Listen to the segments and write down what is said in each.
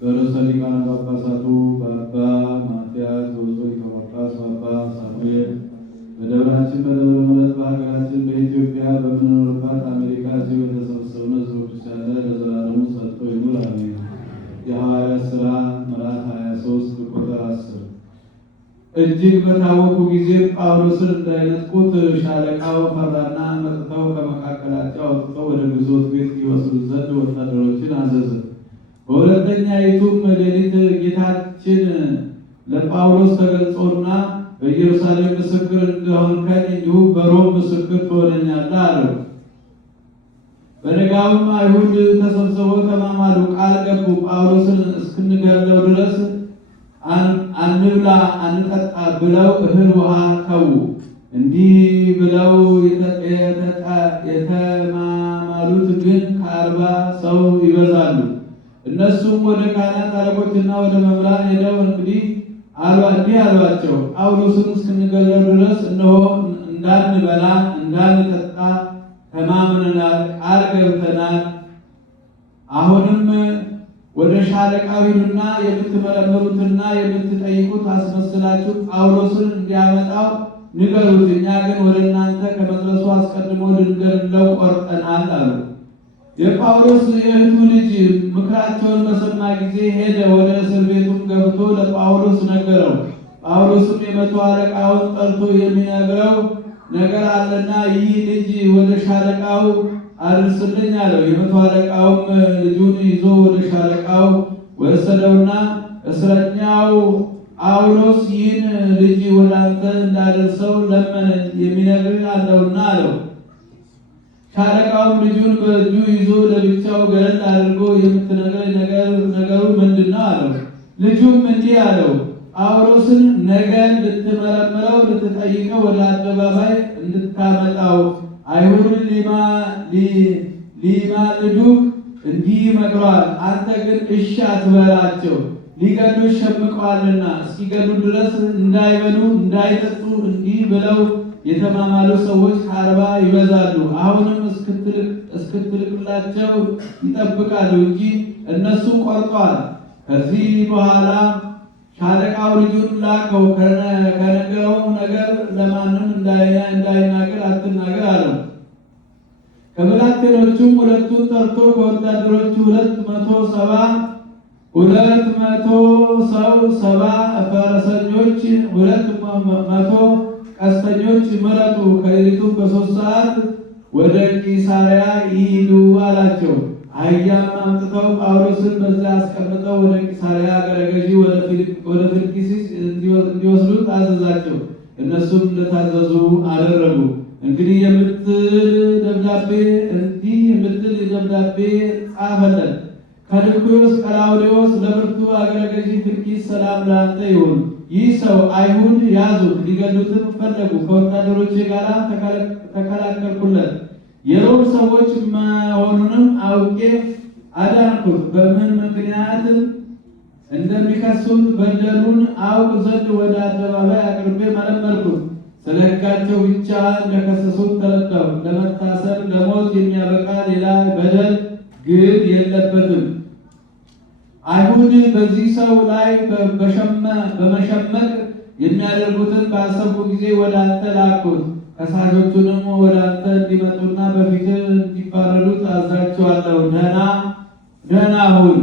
በርዕሰ ሊቃነ ጳጳሳቱ በአባ ማትያስ ወሶይ ከጳጳስ አባ ሳሙኤል በደብራችን በደብረ ምሕረት በሀገራችን በኢትዮጵያ በምንኖርባት አሜሪካ እዚህ በተሰበሰብነው ሕዝበ ክርስቲያን ላይ ለዘላለሙ ሰጥቶ ይኑር አሜን። የሐዋርያት ሥራ ምዕራፍ 23 ቁጥር 10 እጅግ በታወቁ ጊዜ ጳውሎስን እንዳይነጥቁት ሻለቃው ፈራና መጥተው ከመካከላቸው አውጥተው ወደ ግዞት ቤት ይወስዱት ዘንድ ወታደሮችን አዘዘ። በሁለተኛይቱም ሌሊት ጌታችን ለጳውሎስ ተገልጾና በኢየሩሳሌም ምስክር እንደሆንከኝ እንዲሁ በሮም ምስክር ትሆነኛለህ አለው። በነጋውም አይሁድ ተሰብስበው ተማማሉ፣ ቃል ገቡ። ጳውሎስን እስክንገድለው ድረስ አንብላ አንጠጣ ብለው እህል ውሃ ተዉ። እንዲህ ብለው የተማማሉት ግን ከ40 ሰው ይበዛሉ። እነሱም ወደ ካህናት አለቆችና ወደ መምህራን ሄደው እንዲህ አሏቸው፣ ጳውሎስን እስክንገድለው ድረስ እነሆ እንዳንበላ እንዳንጠጣ ተማምነናል፣ ቃል ገብተናል። አሁንም ወደ ሻለቃው ሂዱና የምትመረምሩትና የምትጠይቁት አስመስላችሁ ጳውሎስን እንዲያመጣው ንገሩት፣ እኛ ግን ወደ እናንተ ከመድረሱ አስቀድሞ ልንገድለው ቆርጠናል አሉ። የጳውሎስ የእህቱ ልጅ ምክራቸውን በሰማ ጊዜ ሄደ። ወደ እስር ቤቱም ገብቶ ለጳውሎስ ነገረው። ጳውሎስም የመቶ አለቃውን ጠርቶ የሚነግረው ነገር አለና ይህ ልጅ ወደ ሻለቃው አድርስልኝ አለው። የመቶ አለቃውም ልጁን ይዞ ወደ ሻለቃው ወሰደውና እስረኛው ጳውሎስ ይህን ልጅ ወደ አንተ እንዳደርሰው ለመነኝ፣ የሚነግርህ አለውና አለው። ሻለቃውም ልጁን በእጁ ይዞ ለብቻው ገለል አድርጎ የምትነግረኝ ነገሩ ምንድን ነው አለው። ልጁም እንዲህ አለው፣ ጳውሎስን ነገ ልትመረምረው ልትጠይቀው ወደ አደባባይ እንድታመጣው አይሁድ ሊማልዱህ እንዲህ መክረዋል። አንተ ግን እሺ አትበላቸው፣ ሊገድሉህ ሸምቀዋልና እስኪገድሉ ድረስ እንዳይበሉ እንዳይጠጡ እንዲህ ብለው የተማማሉ ሰዎች ከ40 ይበዛሉ። አሁንም እስክትልክላቸው ይጠብቃሉ እንጂ እነሱ ቆርጠዋል። ከዚህ በኋላ ሻለቃው ልጁን ላከው፣ ከነገረው ነገር ለማንም እንዳይናገር አትናገር አለው። ከብላቴኖቹም ሁለቱን ጠርቶ ከወታደሮቹ 270 ፈረሰኞች 200 ቀስተኞች ምረጡ፣ ከሌሊቱም በ3 ሰዓት ወደ ቂሳርያ ይሂዱ አላቸው። አህያም አምጥተው ጳውሎስን በዚያ አስቀምጠው ወደ ቂሳርያ አገረ ገዢ ወደ ፊልክስ እንዲወስዱት አዘዛቸው። እነሱም እንደታዘዙ አደረጉ። እንዲህ የምትል ደብዳቤ ጻፈለት። ከልኩዮስ ቀላውዴዎስ ለብርቱ አገረ ገዢ ፊልክስ ሰላም ለአንተ ይሁን። ይህ ሰው አይሁድ ያዙት፣ ሊገድሉትም ፈለጉ። ከወታደሮቼ ጋር ተከላከልኩለት። የሮም ሰዎች መሆኑንም አውቄ አዳንኩት። በምን ምክንያት እንደሚከሱት በደሉን አውቅ ዘንድ ወደ አደባባይ አቅርቤ መረመርኩት። ስለ ሕጋቸው ብቻ እንደከሰሱት ተረዳሁ። ለመታሰር ለሞት የሚያበቃ ሌላ በደል ግን የለበትም። አይሁድ በዚህ ሰው ላይ በመሸመቅ የሚያደርጉትን ባሰቡ ጊዜ ወደ አንተ ላኩት። ከሳሾቹንም ወደ አንተ እንዲመጡና በፊት እንዲፋረዱ አዛቸዋለሁ። ደህና ሁን።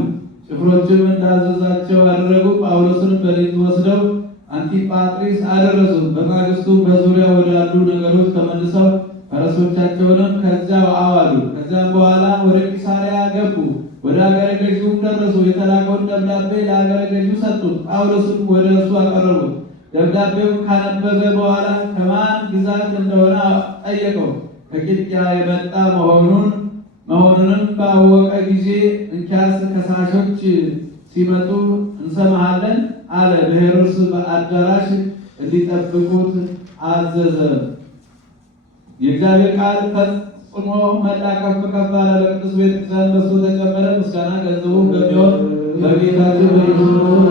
ጭፍሮችም እንዳዘዛቸው አደረጉ። ጳውሎስን በሌሊት ወስደው አንቲጳጥሪስ አደረሱት። በማግስቱ በዙሪያ ወዳሉ ነገሮች ተመልሰው ፈረሶቻቸውንም ከዚያው አዋሉ። ከዚያም በኋላ ወደ ቂሳርያ ገቡ። ወደ አገረ ገዢውም ደረሱ። የተላከውን ደብዳቤ ለአገረ ገዢው ሰጡት። ጳውሎስን ወደ እርሱ አቀረቡት። ደብዳቤውን ካነበበ በኋላ ከማን ግዛት እንደሆነ ጠየቀው። ከቂልቅያ የመጣ መሆኑንም ባወቀ ጊዜ እንኪያስ ከሳሾች ሲመጡ እንሰማሃለን አለ። በሄሮድስ በአዳራሽ እንዲጠብቁት አዘዘ። የእግዚአብሔር ቃል ፈጽሞ መላ ከፍ ከፍ አለ። በቅዱስ ቤተክርስቲያን በሱ ተጨመረ። ምስጋና ገንዘቡ በሚሆን በጌታችን በኢየሱስ ክርስቶስ